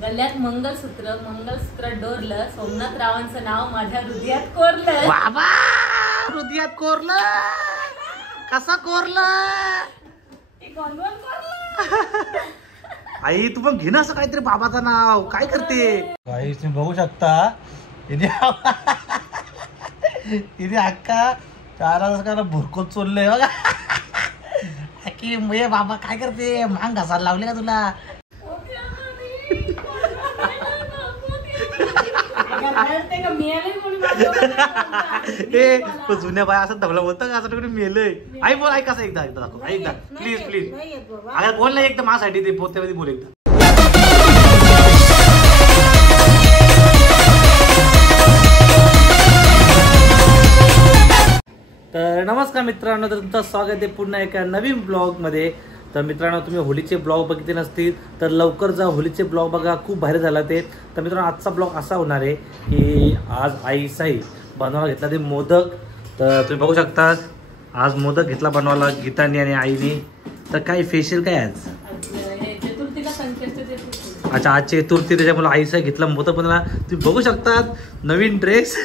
गल्ल्यात मंगलसूत्र डोरलं. सोमनाथ रावांचं नाव माझ्या हृदयात कोरलं. बाबा हृदयात कोरलं. कसा कोरलं? आई तू पण घे ना असं काहीतरी बाबाचं नाव. काय करते? काही तुम्ही बघू शकता इथे अक्का चारा भुरकोत चोरलंय बघा की म्हणजे बाबा काय करते? मांग घासायला लावले का तुला? जुन्या बाया असं धवला बोलतं का? असं मेलय. आई बोल. ऐक कसं एकदा दाखव. एकदा प्लीज प्लीज. अगं बोल ना एकदा माझ्यासाठी. ते पोत्यामध्ये बोल एकदा. तर नमस्कार मित्रांनो, तर तुमचं स्वागत आहे पुन्हा एका नवीन ब्लॉग मध्ये. तर मित्रांनो, तुम्ही होलीचे ब्लॉग बघितले नसतील तर लवकर जा होलीचे ब्लॉग बघा. खूप भारी झाला ते. तर मित्रांनो, आजचा ब्लॉग असा होणार आहे की आज आई साई बनवायला घेतला ते मोदक. तर तुम्ही बघू शकता आज मोदक घेतला बनवायला गीतानी आणि आईनी. तर काय स्पेशल काय आज? अच्छा आज चतुर्थी, त्याच्यामुळे आई साई घेतला मोदक बनवायला. तुम्ही बघू शकता नवीन ड्रेस,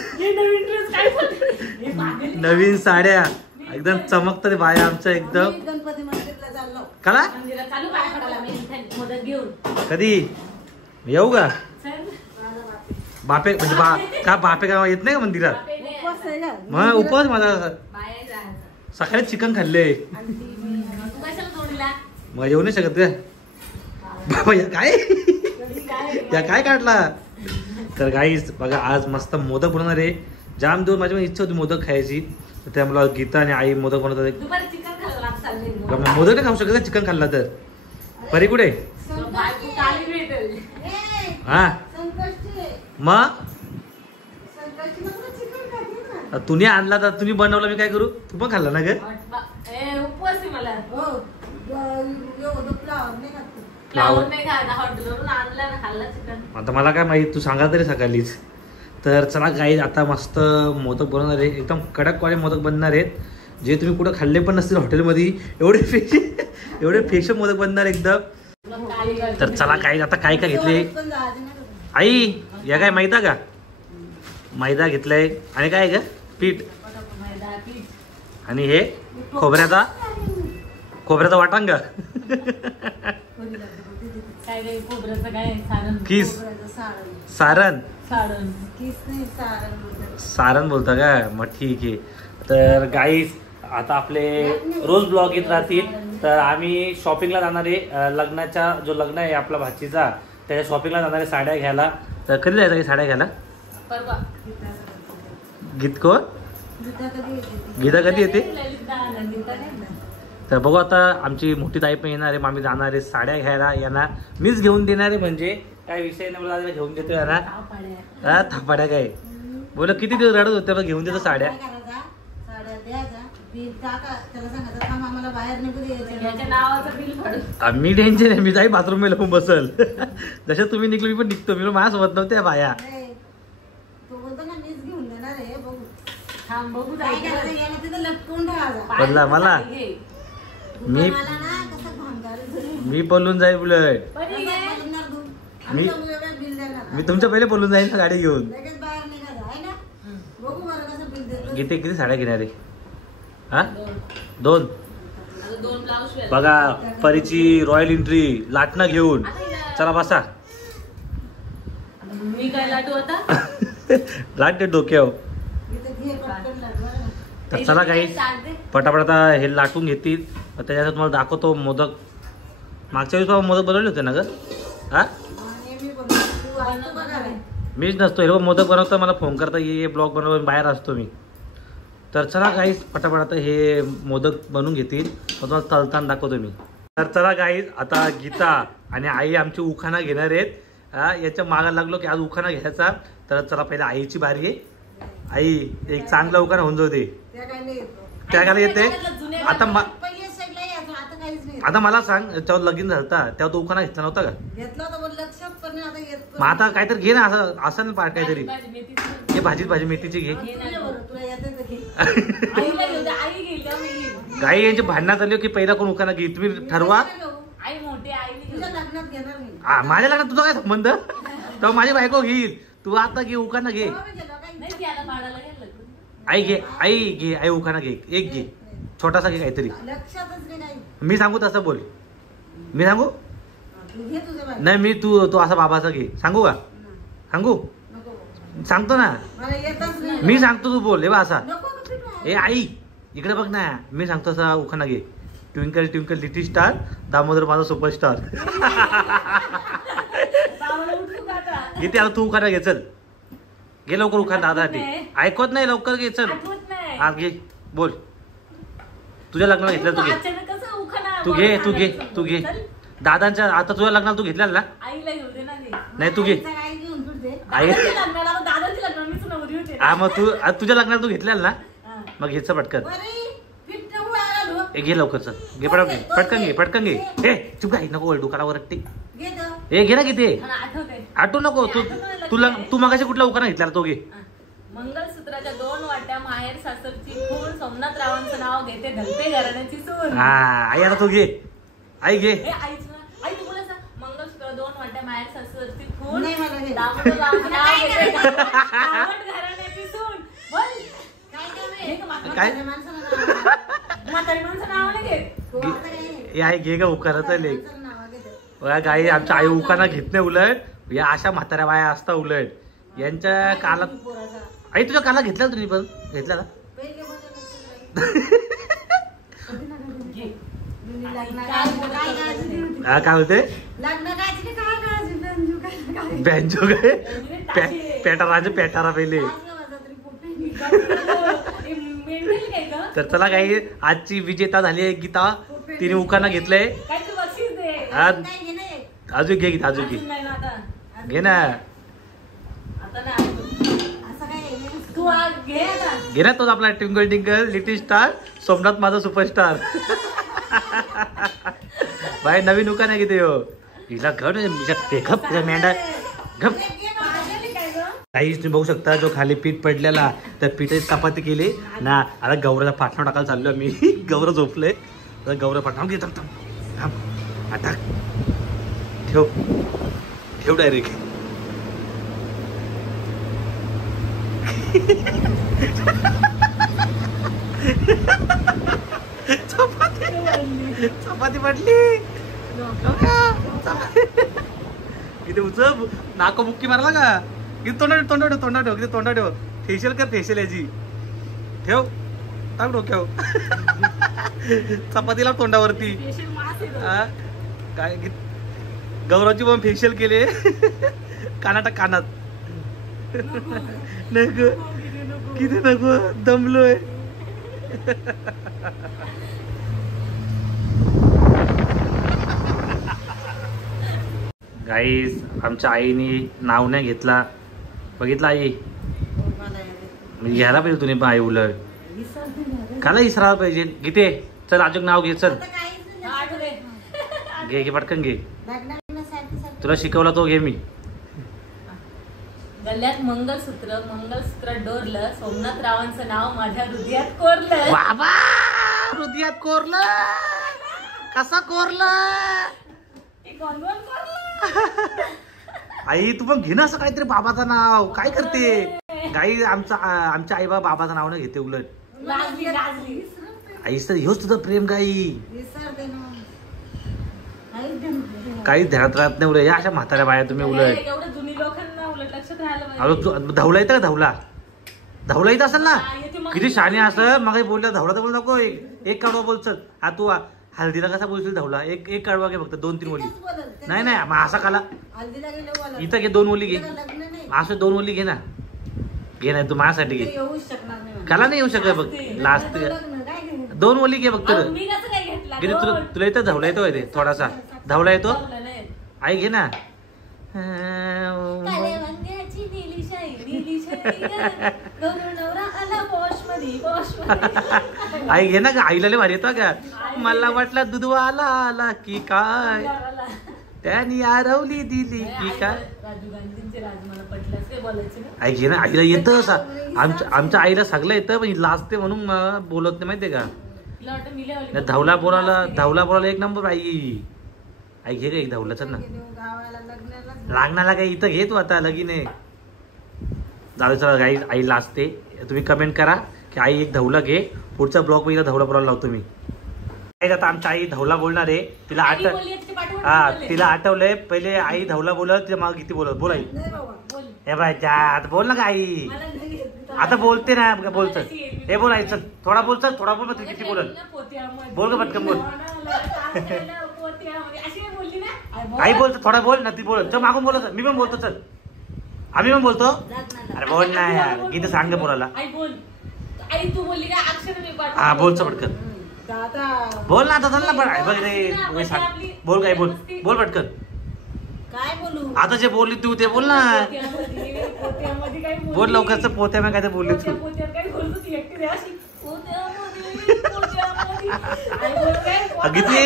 नवीन साड्या, एकदम चमकतात बाया आमच्या एकदम. कला कधी येऊ का? बापे म्हणजे का बापे गाव येत नाही का मंदिरात? मग उपवास माझा. सकाळी चिकन खाल्ले मग येऊ नाही शकत का बाबा? या काय काढला? तर गाईस बघा आज मस्त मोदक बनवणार आहे. जाम देऊन माझी इच्छा होती मोदक खायची. त्यामुळे गीता आणि आई मोदक बनवतात. मोदक नाही खाऊ शकत चिकन खाल्ला तर. परी कुठे? हा मग तुम्ही आणला तर तुम्ही बनवलं, मी काय करू? तू पण खाल्ला ना ग? आता मला काय माहित, तू सांगा तरी सकाळीच. तर चला गाईज आता मस्त मोदक बनवणार आहे. एकदम कडकवाले मोदक बनणार आहेत जे तुम्ही कुठं खाल्ले पण नसतील हॉटेलमध्ये. एवढे फेशियल मोदक बनणार एकदम. तर चला गाईज आता काय काय घेतले आई? या काय मैदा का? मैदा घेतलाय आणि काय ग? पीठ आणि हे खोबऱ्याचा वाटांग किस सारण बोलता का? मग ठीक आहे. तर गाईज आता आपले रोज ब्लॉग येत राहतील. तर आम्ही शॉपिंगला जाणार आहे. लग्नाचा जो लग्न आहे आपला भाचीचा, त्याच्या शॉपिंगला जाणार आहे साड्या घ्यायला. तर कधी जायचं की साड्या घ्यायला? गीता कधी येते? तर बघू आता आमची मोठी ताई पण येणार आहे. मग आम्ही जाणार आहे साड्या घ्यायला. यांना मीच घेऊन देणार आहे. म्हणजे काय विषय नाही, मला घेऊन देतो याला. हा थापाड्या काय बोल. किती दिवस रडत होते त्याला घेऊन देतो साड्या. मी टेन्शन आहे, मी जाई बाथरूम मध्ये लपून बसल. जसं तुम्ही निघलो मी पण निघतो. मी माझ्यासोबत नव्हत्या बाया. पडला मला, मी पळून जाईल बुलेट. मी तुमच्या पहिले बोलून जाईन ना गाडी घेऊन. गीते किती साड्या घेणार आहे? हा दोन. बघा परीची रॉयल एंट्री लाटणं घेऊन. चला बसा. मी काय लाटू आता? लाट डोक्यावर. तर चला काही पटापट आता हे लाटून घेतील. त्याच्यात तुम्हाला दाखवतो मोदक. मागच्या वेळेस मोदक बनवले होते ना ग? हा मीच नसतो. हे मोदक बनवता मला फोन करता ये ब्लॉग बनवून बाहेर असतो मी. तर चला गाईज पटापट आता हे मोदक बनवून घेतील. तुम्हाला तळताना दाखवतो मी. तर चला गाईज आता गीता आणि आई आमची उखाणा घेणार आहेत. हा याच्या मागा लागलो की आज उखाणा घ्यायचा. तर चला पहिला आईची बारी आहे. आई एक चांगला उखाणा होऊन जाऊ दे. त्या काय येते आता मला सांग, तेव्हा लगीन झालता तेव्हा तो उखाणा घेतला नव्हता का? मग आता काहीतरी घे ना. असं ना काहीतरी घे. भाजी मेथीची घे. गाई यांची भांडणात आली की पहिला कोण उखाणा घे तुम्ही ठरवा. माझ्या लग्नात तुझा काय संबंध? तर माझी बायको घेईल. तू आता घे उखाणा घे. नाही ती आता भाडाला गेलं. आई घे आई उखाणा घे. एक घे छोटासा घे काहीतरी. मी सांगू तसं बोल. मी सांगू नाही मी तू असा बाबाचा घे. सांगू का? सांगू सांगतो ना मी सांगतो तू बोल. हे बा असा. ए आई इकडे बघ ना. मी सांगतो असा उखाणा घे. Twinkle twinkle little star Damodar माझा सुपरस्टार. किती आता तू उखाणा घे. चल घे लवकर उखाणा दादासाठी. ऐकत नाही लवकर घे. चल आज घे बोल. तुझ्या लग्नाला घेतलं तू घे. तू घे दादांच्या आता तुझ्या लग्नाला तू घेतला ना. आईला घेऊ दे ना. नाही तू घे. आई हा मग तू तुझ्या लग्नाला तू घेतलेला ना. मग घ्यायचं पटकन. घे लवकर. चल घे पटकन घे. हे चुप काय नको ओरडू करा वरट्टी. हे घे ना किती. आठवू नको. तू मगाशी कुठला उखाणा घेतला तो घे. मंगलसूत्राच्या 2 वाट्या माहेर सासरची खूण सोमनाथ रावांचं नाव घेते धलते घराण्याची सून. हा आई आता तू घे. आई घे. आई तू बोला मंगलसूत्र 2 वाट्या माहेर सासरची खूण दामोदर रावांचं नाव घेते घराण्याची सून. बोल काय म्हातारी माणसं नाव नाही घेत. आई घे का उखाणा लेख. गाई आमच्या आई उखाणा घेत नाही. उलट या अशा म्हाताऱ्या बाया असता. उलट यांच्या काला आई तुझ्या काला घेतला तुम्ही पण घेतला का? काय होते बँजो काय पेटारा पहिले. तर चला काही आजची विजेता झाली आहे गीता. तिने उखाणा घेतलंय. अजून घे गीता अजून घे ना. घे ना तोच आपला twinkle twinkle little star Somnath माझा सुपरस्टार. बाय नवीन उखाणा घेते हो. हिला घट गप मेंढा गप. काहीच तुम्ही बघू शकता जो खाली पीठ पडलेला तर पीठाची चपाती केली ना. आता गौराचा फाटणा टाकायला चाललो मी. गौरव झोपले तर गौरव फाटणा घे. आता ठेव डायरेक्ट. चपाती पडली. किती उचल नाको बुक्की मारला का. किती तोंडा ठेव. फेशियल कर फेशियल याची ठेव. टाक डोक्याव. चपातीला तोंडावरती. काय गौरवची पण फेशियल केले. कानात नको किती नको दमलोय. गाईस आमच्या आईने नाव नाही घेतला. बघितलं आई म्हणजे घ्यायला पाहिजे तुम्ही पण आई. उलट काला इसरायला पाहिजे. गीते चल अजून नाव घे. चल घे पटकन घे. तुला शिकवला तो घे. मी गल्ल्यात मंगलसूत्र डोरलं सोमनाथ रावांचं नाव माझ्या हृदयात कोरलं. बाबा हृदयात कोरलं. कसा कोरलं. आई तू पण घे ना असं काहीतरी बाबाचं नाव. काय करते गाई. आमच्या आई बाबाचं नाव नाही घेते. उलट आई सर हेच तुझं प्रेम. गाई काही ध्यानात राहत नाही. उलट या अशा म्हाताऱ्या बाया तुम्ही. उलट जुनी लोकांना उलट लक्षात राहायला. धावला येतं का. धावला येत असेल ना. किती शाने असं मग बोललं. धावला तर बोल नको. एक काढवा बोल. चल हा तू हल्दीला कसा बोलशील. धावला एक काढवा घे फक्त. 2-3 ओली. नाही मग असा काला इथं घे. 2 ओली घे. असं 2 ओली घे ना. घे नाही तू माझ्यासाठी घे. काला नाही येऊ शकत बघ. लास्ट 2 ओली घे फक्त. तुला इथं धावला येतो ते थोडासा. धावला येतो आई घे ना. आई घे ना. आईला लय भारी येतो का. मला वाटलं दूधवाला आला की काय त्यानी आरवली दिली की काय. आई घे ना. आईला येतं असं. आमच्या आईला सगळं येतं पण लाजते म्हणून बोलत नाही माहितीये का. धावला बोलायला 1 नंबर आई. आई घे ग एक धावला चल ना. लग्नाला काय इथं घे तू आता लगीन आहे. जाऊ चला गाईज आईला असते. तुम्ही कमेंट करा की आई एक धवला घे. पुढच्या ब्लॉग मध्ये धवला बोलायला लावतो मी. आता आमच्या आई धवला बोलणार आहे. तिला तिला आठवलंय पहिले आई धवला बोलत तिला माग किती बोलत. बोल आई. हे बाय आता बोल ना का आई. आता बोलते ना बोलत. हे बोल आई चल थोडा बोल चल थोडा बोल मग किती बोलत. बोल ग पटकन बोल. आई बोलतो थोडा बोल ना ती बोलत. चल मागून बोलत मी पण बोलतो चल. आम्ही पण बोलतो. अरे बोल ना यार गीत सांग बोलायला. हा बोलचं पटकन बोल ना आता चल ना. बघ रे सांग बोल काय बोल बोल पटकन. काय बोलू आता जे बोलली तू ते बोल ना. बोल लवकरच पोत्या काय ते बोलली तू. किती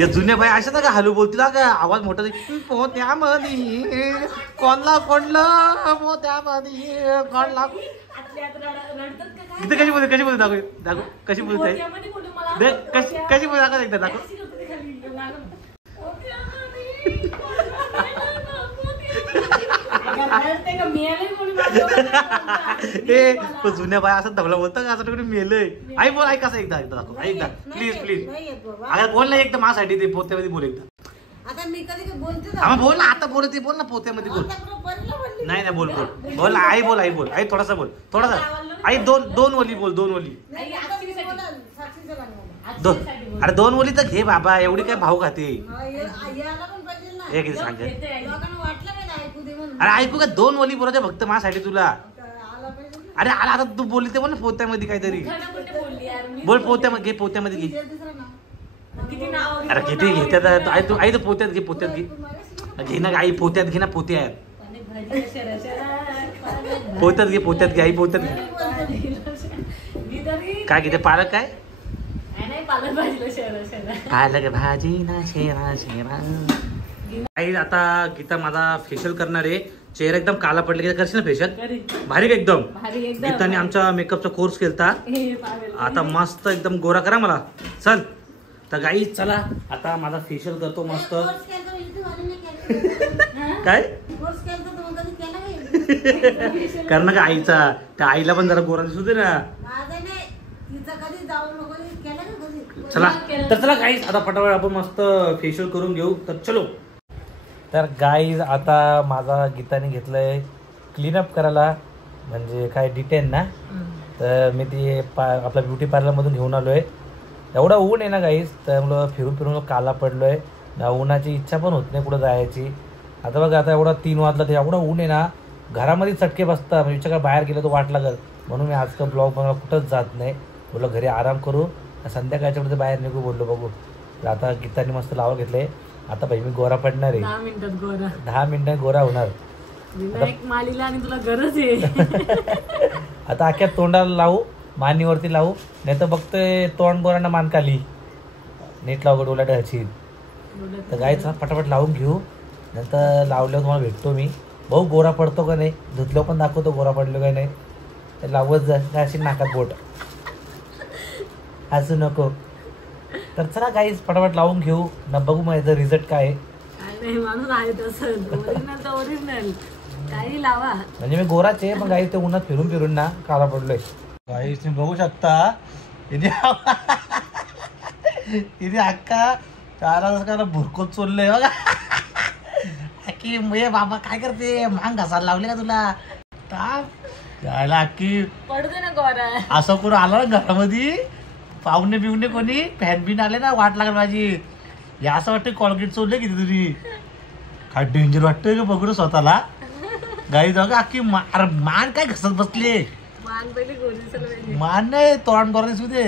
या जुन्या बाई अशा का हलू बोलतील का आवाज मोठा. पोत्यामध्ये कोणला कोणला पोत्यामध्ये कोणला. इथे कशी बोलते दाखव दाखव कशी बोलते कशी बोलते दाखव एकदा दाखव. जुन्या बाय असं धवला बोलतं का असं मेलय. आई बोल ऐक कसं एकदा एकदा दाखव एकदा प्लीज प्लीज. अरे बोल ना एकदा माझ्यासाठी ते पोत्यामध्ये बोल एकदा. आता मी कधी बोलते आम्हा बोल ना आता बोलते बोल ना पोत्यामध्ये बोल. नाही नाही बोल बोल बोल आई बोल आई बोल आई थोडासा बोल थोडासा. आई दोन ओली बोल दोन ओली. अरे दोन ओली तर घे बाबा एवढी काय भाव खाते. एक सांग अरे ऐकू का दोन ओली बोलायचे फक्त माझ्यासाठी तुला. अरे आला आता तू बोलली ते बोल ना पोत्यामध्ये काहीतरी बोल. पोत्यामध्ये घे पोत्यामध्ये घे. अरे किती घेत्यात आई तू आई तर पोत्यात घे पोत्यात घे. घे ना आई पोत्यात घे ना पोत्यात. पोत्यात घे पोत्यात घे आई पोत्यात घे. काय घेते पालक काय पालक भाजी ना शेरा शेरा. आई आता गीता माझा फेशियल करणार आहे. चेहरा एकदम काला पडले की करशील ना फेशियल भारी एकदम. गीताने आमचा मेकअपचा कोर्स केलता. आता मस्त एकदम गोरा करा मला चल. तर गाई चला आता माझा फेशियल करतो मस्त. काय करणं का आईचा त्या आईला पण जरा गोरा दिसू दे ना. चला तर चला गाईज आता फटाफट आपण मस्त फेशियल करून घेऊ. तर चलो. तर गाईज आता माझा गीताने घेतलंय क्लीनअप करायला म्हणजे काय डिटेन ना. तर मी ती आपला ब्युटी पार्लरमधून घेऊन आलोय. एवढा ऊन आहे ना गाईज त्यामुळं फिरून फिरून काला पडलोय. उन्हाची इच्छा पण होत नाही कुठं जायची. आता बघा आता एवढा 3 वाजला तर एवढा ऊन आहे ना घरामध्ये चटके बसता. म्हणजे विचार बाहेर गेलं तर वाट लागल म्हणून मी आजकाल ब्लॉग बनवायला कुठंच जात नाही. बोललो घरी आराम करू संध्याकाळच्या मध्ये बाहेर निघू बोललो बघू. तर आता गीताने मस्त लावा घेतले. आता भाई मी गोरा पडणार आहे 10 मिनिटात गोरा होणार. मालीला आणि तुला गरज आहे. आता अख्ख्या तोंडाला लावू मानीवरती लावू नाही तर बघतोय तोंड गोरांना मान खाली नीट लावू डोला ढळची. तर गाईच फटाफट लावून घेऊ नंतर लावल्यावर तुम्हाला भेटतो मी. भाऊ गोरा पडतो का नाही धुतल्यावर पण दाखवतो गोरा पडलो का नाही. तर लावत जा अशी नाकात बोट हसू नको. तर चला गाईज फटाफट लावून घेऊ ना बघू मग याचा रिझल्ट काय आहे. माणूस आहे तसं ओरिजिनल काही लावा. म्हणजे मी गोराच आहे पण गाईज ते उन्हात फिरून फिरून ना काला पडलोय. गाईज तुम्ही बघू शकता इथे अक्का काला भुरकोत चोरलंय बघा. की म्हणजे बाबा काय करते मांग घासायला लावले का तुला. यायला अक्की पडते ना गोरा असं करून आला ना घरामध्ये पाहुणे बिवणे कोणी फॅन बिन आले ना वाट लागल माझी. या असं वाटतं कॉलगेट चोरले किती तुझी. काय डेंजर वाटतंय का बघू स्वतःला. गाई जाऊ अख्खी मान काय घसत बसले. मान नाही तोंड गोरा दिसू दे.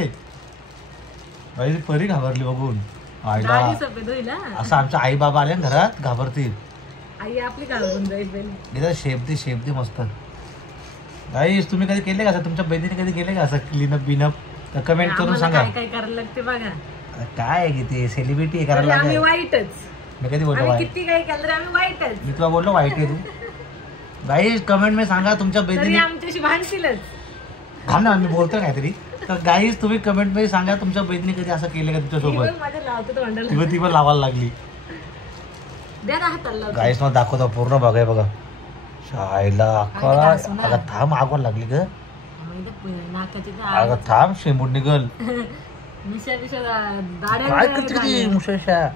गाई परी घाबरली बघून. आईला असं आमच्या आई बाबा आले ना घरात घाबरतील. आई आपली घाबरून जाईल. शेप दे मस्त. गाईस तुम्ही कधी केले का असं तुमच्या बहिणीने कधी केले का असं क्लीनअप बिनअप तर कमेंट करून सांगा. काय करायला लागते बघा. काय आहे ते सेलिब्रिटी करायला लागते. वाईटच मी कधी बोललो किती काही केलं आम्ही वाईटच. मी तुला बोललो वाईट आहे तू. गाईस कमेंट मध्ये सांगा तुमच्या बहिणीने आमच्याशी भांडशीलच. हा ना मी बोलतो काहीतरी. तर गाईस तुम्ही कमेंट मध्ये सांगा तुमच्या बहिणीने कधी असं केलं का तुमच्यासोबत. ती पण लावायला लागली. द्या ना हाताला गाईस मला दाखवतो पूर्ण बघाय बघा शाळेला अगं थांब आगवायला लागली ग नाकाची अगं थांब शेंबूड निघल काय करते ती मुशा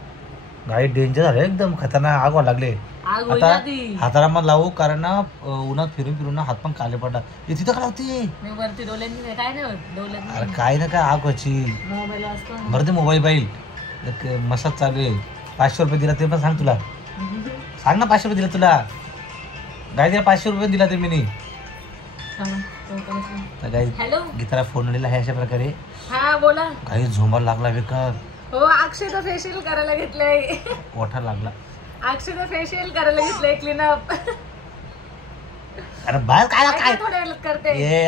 गाई डेंजर झाले एकदम खतरनाक आग व्हायला लागले आता हाताला मग लावू कारण ना उन्हात फिरून फिरून ना हात पण काले पडतात तिथं काय होती अरे काय ना काय आग व्हायची बरं ते मोबाईल बाईल मसाज चालू आहे 500 रुपये दिला ते पण सांग तुला सांग ना 500 रुपये दिला तुला गाई दिला 500 रुपये दिला ते मी गीताला फोन दिला आहे अशा प्रकारे हा बोला काही झोंबाला लागला बेकार हो अक्षय तर फेशियल करायला घेतलंय ओठा लागला अक्षय तर फेशियल करायला घेतलंय क्लीनअप अरे बाहेर काय काय थोड्या वेळात करते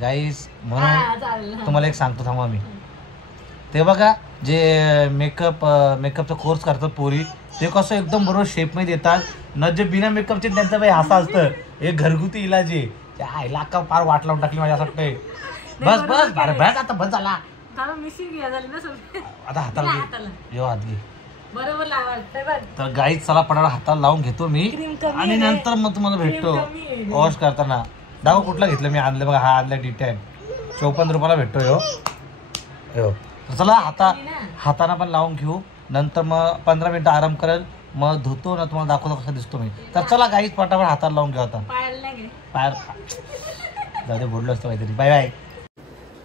गाईस म्हणून तुम्हाला एक सांगतो थांबा मी ते बघा जे मेकअपचा कोर्स करतात पोरी ते कसं एकदम बरोबर शेप मध्ये येतात न जे बिना मेकअपचे त्यांचं बाई असं असतं हे घरगुती इलाज आहे आईला का फार वाट लावून टाकली माझ्या वाटतंय बस बस अरे बस आता बस झाला आता हाताला हात घे बरोबर तर गाईच चला पडायला हाताला लावून घेतो मी आणि नंतर मग तुम्हाला भेटतो वॉश करताना दाखव कुठला घेतलं मी आणलं बघा हा आणला D10 54 रुपयाला भेटतो हो चला हाताना पण लावून घेऊ नंतर मग 15 मिनिटं आराम करेल मग धुतो ना तुम्हाला दाखवतो कसा दिसतो मी तर चला गाईच पटापट हाताला लावून घेऊ आता पायर जाऊ दे बोललो असतो काहीतरी बाय बाय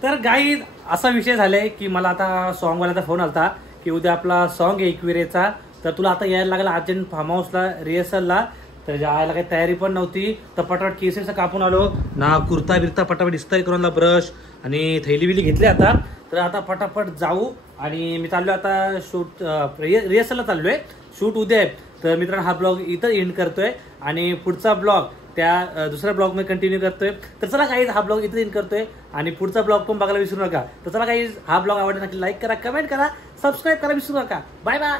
तर गाई असा विषय झालाय की मला आता सॉन्गवाल्याचा फोन आलता की उद्या आपला सॉन्ग आहे एकविरेचा तर तुला आता यायला लागला अर्जंट फार्म हाऊसला रिहर्सलला तर जायला काही तयारी पण नव्हती तर पटापट केसेसं कापून आलो ना कुर्ता बिरता पटापट इस्तारी करून ब्रश आणि थैली बिली घेतली आता तर आता पटापट जाऊ आणि मी चाललोय आता शूट रिहर्सलला चाललोय शूट उद्या आहे तर मित्रांनो हा ब्लॉग इथं एंड करतोय आणि पुढचा ब्लॉग त्या दुसऱ्या ब्लॉग मध्ये कंटिन्यू करतोय तर चला काही हा ब्लॉग इथं एंड करतोय आणि पुढचा ब्लॉग पण बघायला विसरू नका तर चला काही हा ब्लॉग आवडला नक्की लाईक करा कमेंट करा सबस्क्राईब करा विसरू नका बाय बाय